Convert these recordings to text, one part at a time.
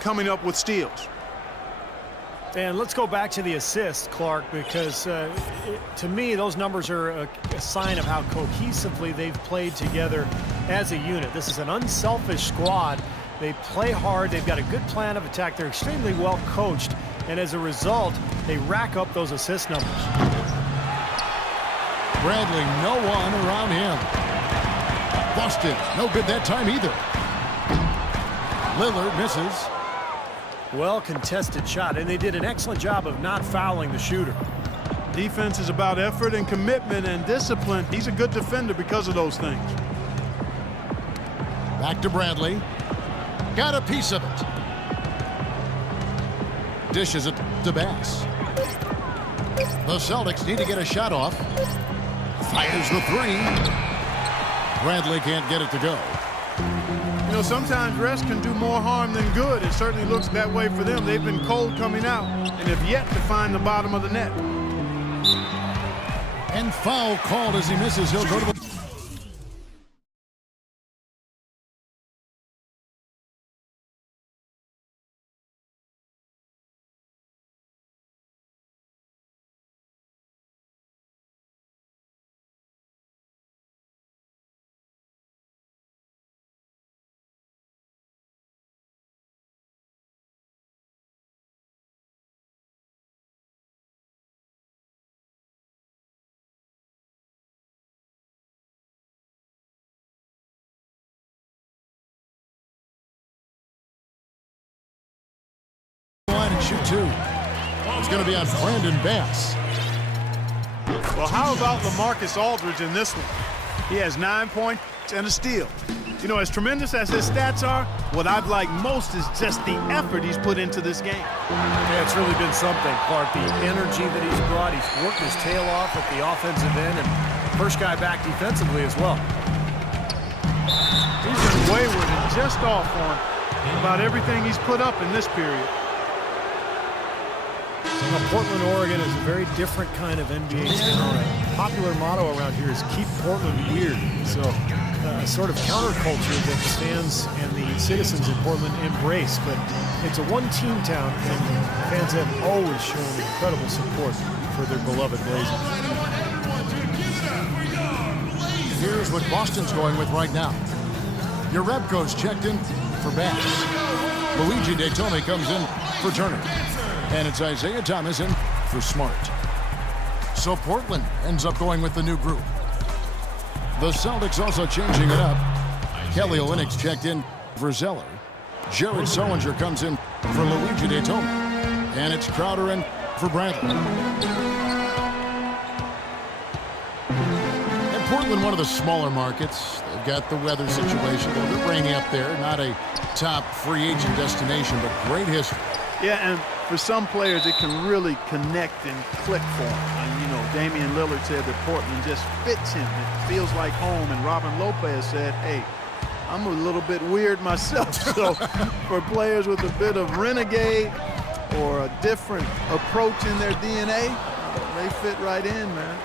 coming up with steals. And let's go back to the assists, Clark, because to me, those numbers are a sign of how cohesively they've played together as a unit. This is an unselfish squad. They play hard. They've got a good plan of attack. They're extremely well coached. And as a result, they rack up those assist numbers. Bradley, no one around him. Boston, no good that time either. Lillard misses. Well contested shot, and they did an excellent job of not fouling the shooter. Defense is about effort and commitment and discipline. He's a good defender because of those things. Back to Bradley. Got a piece of it. Dishes it to Bass. The Celtics need to get a shot off. Fires the three. Bradley can't get it to go. You know, sometimes rest can do more harm than good. It certainly looks that way for them. They've been cold coming out and have yet to find the bottom of the net. And foul called as he misses. He'll go to the... line and shoot two. It's going to be on Brandon Bass. Well, how about LaMarcus Aldridge in this one? He has 9 points and a steal. You know, as tremendous as his stats are, what I'd like most is just the effort he's put into this game. Yeah, it's really been something, Clark. The energy that he's brought. He's worked his tail off at the offensive end and first guy back defensively as well. He's been wayward and just off on about everything he's put up in this period. Portland, Oregon is a very different kind of NBA town. A popular motto around here is keep Portland weird. So a sort of counterculture that fans and the citizens of Portland embrace. But it's a one-team town, and fans have always shown incredible support for their beloved Blazers. Here's what Boston's going with right now. Jerekbo's checked in for Bass. Luigi Datome comes in for Turner. And it's Isaiah Thomas in for Smart. So Portland ends up going with the new group. The Celtics also changing it up. Kelly Olynyk's checked in for Zeller. Jared Sullinger comes in for Luigi Datome. And it's Crowder in for Bradley. And Portland, one of the smaller markets. They've got the weather situation. A little bit rainy up there. Not a top free agent destination, but great history. Yeah, and for some players, it can really connect and click for them. And, you know, Damian Lillard said that Portland just fits him. It feels like home. And Robin Lopez said, hey, I'm a little bit weird myself. So for players with a bit of renegade or a different approach in their DNA, they fit right in, man.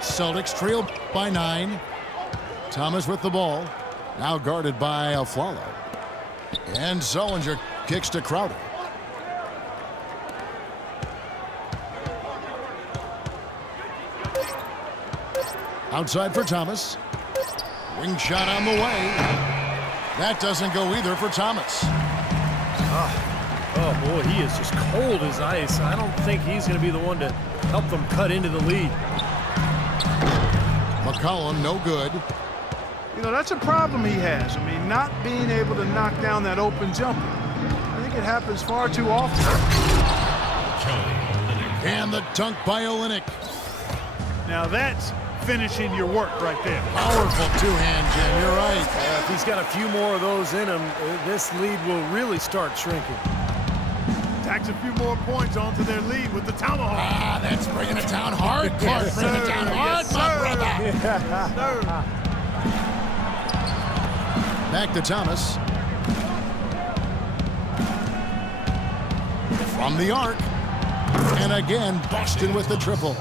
Celtics trail by 9. Thomas with the ball. Now guarded by Aflalo. And Sullinger kicks to Crowder. Outside for Thomas. Wing shot on the way. That doesn't go either for Thomas. Oh, boy, he is just cold as ice. I don't think he's going to be the one to help them cut into the lead. McCollum, no good. You know, that's a problem he has. I mean, not being able to knock down that open jumper. I think it happens far too often. And the dunk by Olynyk. Now that's finishing your work right there. Powerful two-hand, Jim. You're right. If he's got a few more of those in him, this lead will really start shrinking. Tacks a few more points onto their lead with the tomahawk. Ah, that's bringing it down hard, Clark. Bring it down hard, yes, my brother. Yes, Back to Thomas. From the arc. And again, Boston with the triple.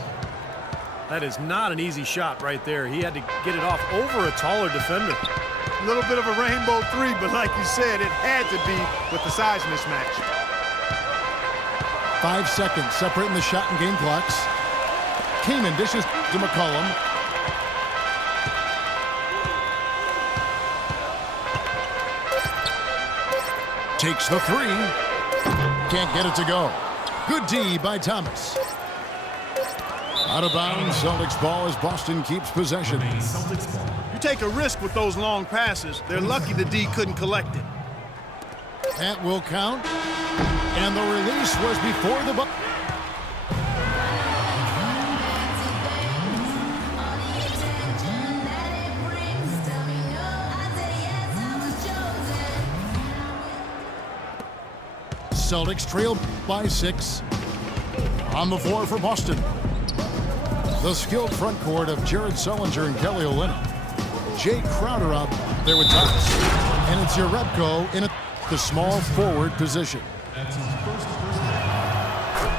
That is not an easy shot right there. He had to get it off over a taller defender. A little bit of a rainbow three, but like you said, it had to be with the size mismatch. 5 seconds separating the shot and game clocks. Keenan dishes to McCollum. Takes the three. Can't get it to go. Good D by Thomas. Out of bounds, Celtics ball as Boston keeps possession. You take a risk with those long passes. They're lucky the D couldn't collect it. That will count. And the release was before the ball. Celtics trailed by 6. On the floor for Boston. The skilled front court of Jared Sullinger and Kelly Olynyk. Jay Crowder out there with Thomas. And it's Jerekbo in the small forward position.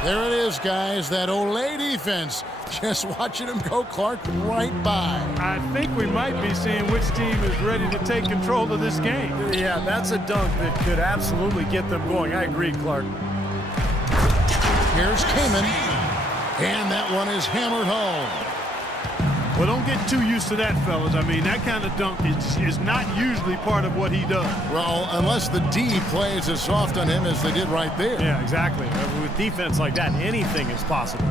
There it is, guys. That Olay defense. Just watching him go, Clark, right by. I think we might be seeing which team is ready to take control of this game. Yeah, that's a dunk that could absolutely get them going. I agree, Clark. Here's Kaman. And that one is hammered home. Well, don't get too used to that, fellas. I mean, that kind of dunk is not usually part of what he does. Well, unless the D plays as soft on him as they did right there. Yeah, exactly. With defense like that, anything is possible.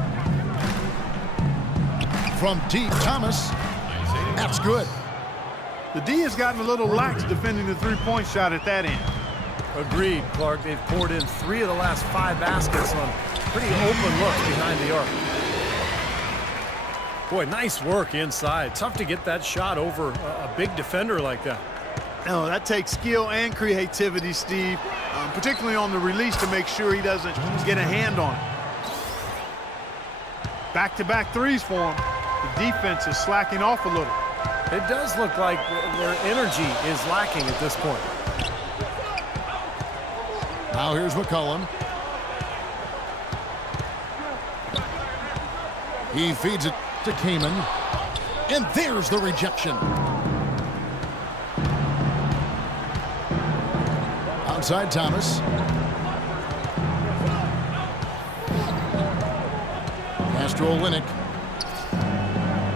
From deep, Thomas. That's good. The D has gotten a little lax defending the three-point shot at that end. Agreed, Clark. They've poured in 3 of the last 5 baskets on pretty open looks behind the arc. Boy, nice work inside. Tough to get that shot over a big defender like that. No, that takes skill and creativity, Steve, particularly on the release to make sure he doesn't get a hand on it. Back-to-back threes for him. The defense is slacking off a little. It does look like their energy is lacking at this point. Now here's McCollum. He feeds it to Kaman. And there's the rejection. Outside Thomas. Pass to Olynyk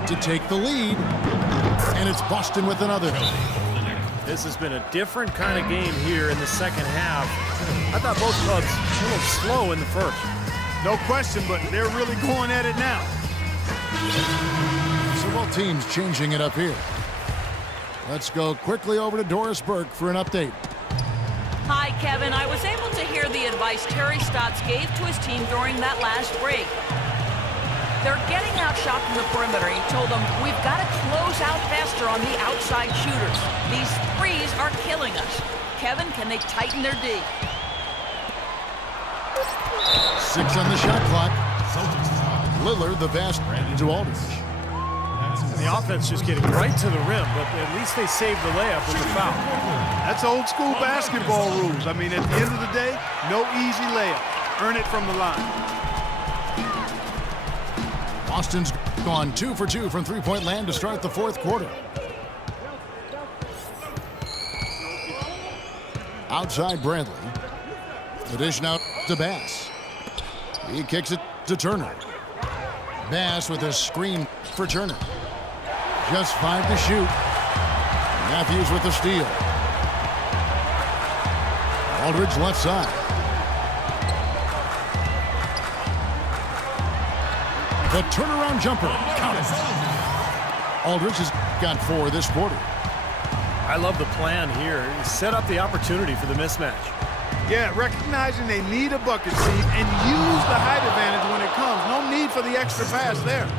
to take the lead. And it's Boston with another. This has been a different kind of game here in the second half. I thought both clubs a little slow in the first. No question, but they're really going at it now. So both teams changing it up here. Let's go quickly over to Doris Burke for an update. Hi, Kevin. I was able to hear the advice Terry Stotts gave to his team during that last break. They're getting outshot from the perimeter. He told them, we've got to close out faster on the outside shooters. These threes are killing us. Kevin, can they tighten their D? 6 on the shot clock. Lillard, the pass to Aldridge. And the offense just getting right to the rim, but at least they saved the layup with the foul. That's old school basketball rules. I mean, at the end of the day, no easy layup. Earn it from the line. Boston's gone 2 for 2 from three-point land to start the fourth quarter. Outside Bradley. The dish now to Bass. He kicks it to Turner. Bass with a screen for Turner. Just 5 to shoot. Matthews with the steal. Aldridge left side. The turnaround jumper. Count it. Aldridge has got 4 this quarter. I love the plan here. Set up the opportunity for the mismatch. Yeah, recognizing they need a bucket, Steve, and use the height advantage when it comes. No need for the extra pass there.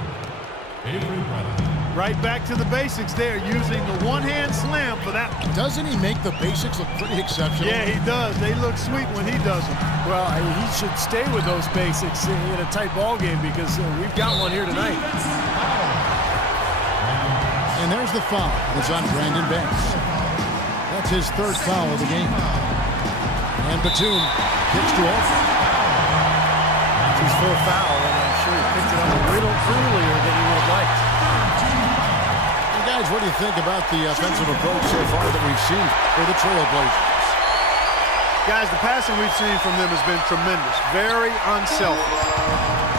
Right back to the basics there, using the one-hand slam for that one. Doesn't he make the basics look pretty exceptional? Yeah, he does. They look sweet when he does them. Well, he should stay with those basics in a tight ball game because we've got one here tonight. And there's the foul. It's on Brandon Bass. That's his 3rd foul of the game. And Batum kicks to off. It's his 4th foul, and I'm sure he picked it up a little earlier than he would have liked. And guys, what do you think about the offensive approach so far that we've seen for the Trailblazers? Guys, the passing we've seen from them has been tremendous. Very unselfish.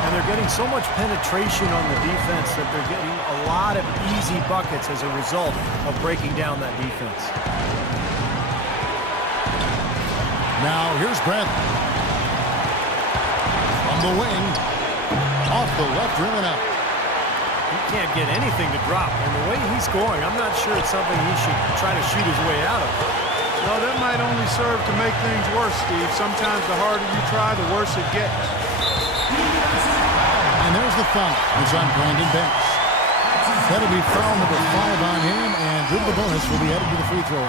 And they're getting so much penetration on the defense that they're getting a lot of easy buckets as a result of breaking down that defense. Now, here's Bradley. From the wing, off the left rim and out. He can't get anything to drop, and the way he's scoring, I'm not sure it's something he should try to shoot his way out of. Well, that might only serve to make things worse, Steve. Sometimes the harder you try, the worse it gets. And there's the foul. It's on Brandon Banks. That'll be foul number 5 on him, and dribble bonus will be added to the free throw.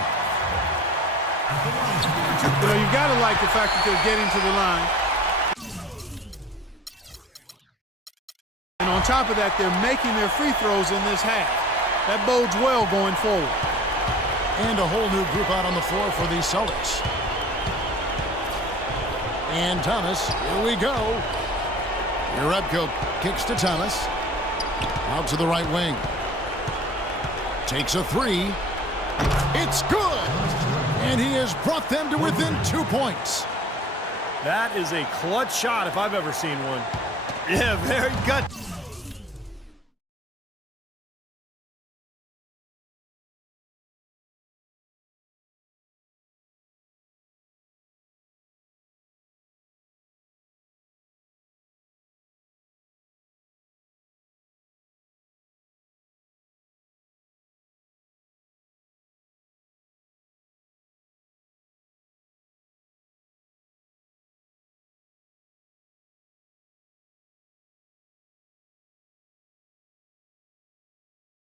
You know, you've got to like the fact that they're getting to the line. And on top of that, they're making their free throws in this half. That bodes well going forward. And a whole new group out on the floor for the Celtics. And Thomas, here we go. Jerekbo kicks to Thomas. Out to the right wing. Takes a 3. It's good! And he has brought them to within 2 points. That is a clutch shot if I've ever seen one. Yeah, very gut.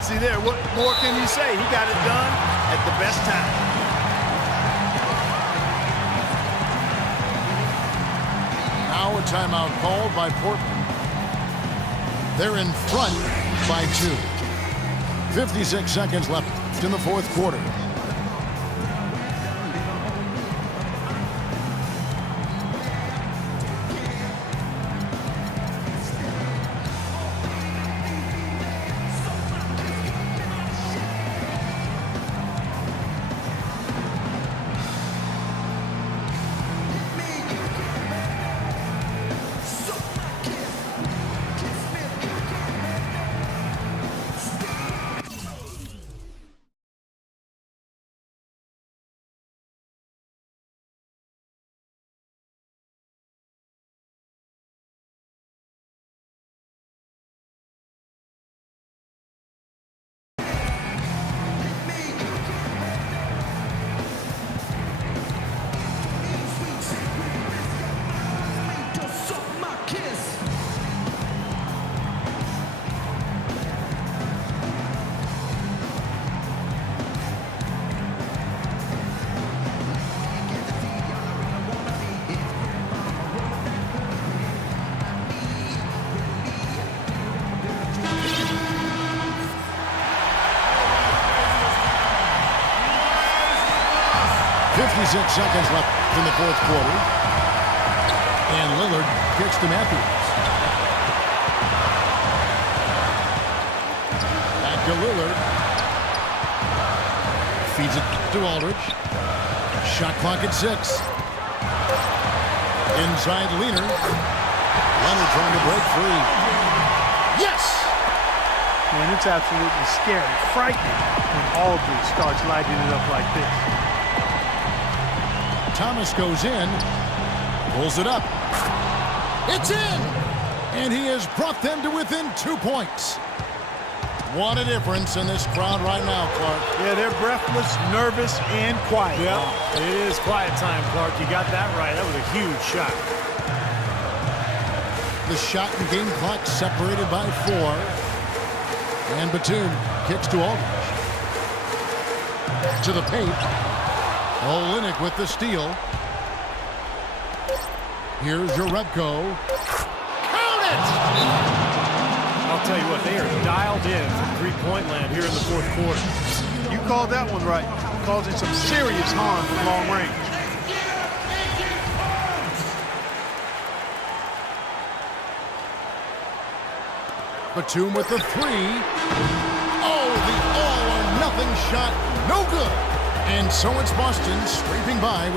See there, what more can you say? He got it done at the best time. Now a timeout called by Portland. They're in front by 2. 56 seconds left in the fourth quarter. Six seconds left in the fourth quarter. And Lillard kicks to Matthews. Back to Lillard. Feeds it to Aldridge. Shot clock at 6. Inside Leonard. Leonard trying to break free. Yes! Man, it's absolutely scary, frightening when Aldridge starts lighting it up like this. Thomas goes in, pulls it up. It's in! And he has brought them to within 2 points. What a difference in this crowd right now, Clark. Yeah, they're breathless, nervous, and quiet. Yeah, it is quiet time, Clark. You got that right. That was a huge shot. The shot and game clock separated by 4. And Batum kicks to Aldridge. To the paint. Olynyk with the steal. Here's Jerekbo. Count it! I'll tell you what, they are dialed in from three-point land here in the fourth quarter. You called that one right. Causing some serious harm from long range. Batum with the 3. Oh, the all or shot, no good. And so it's Boston scraping by with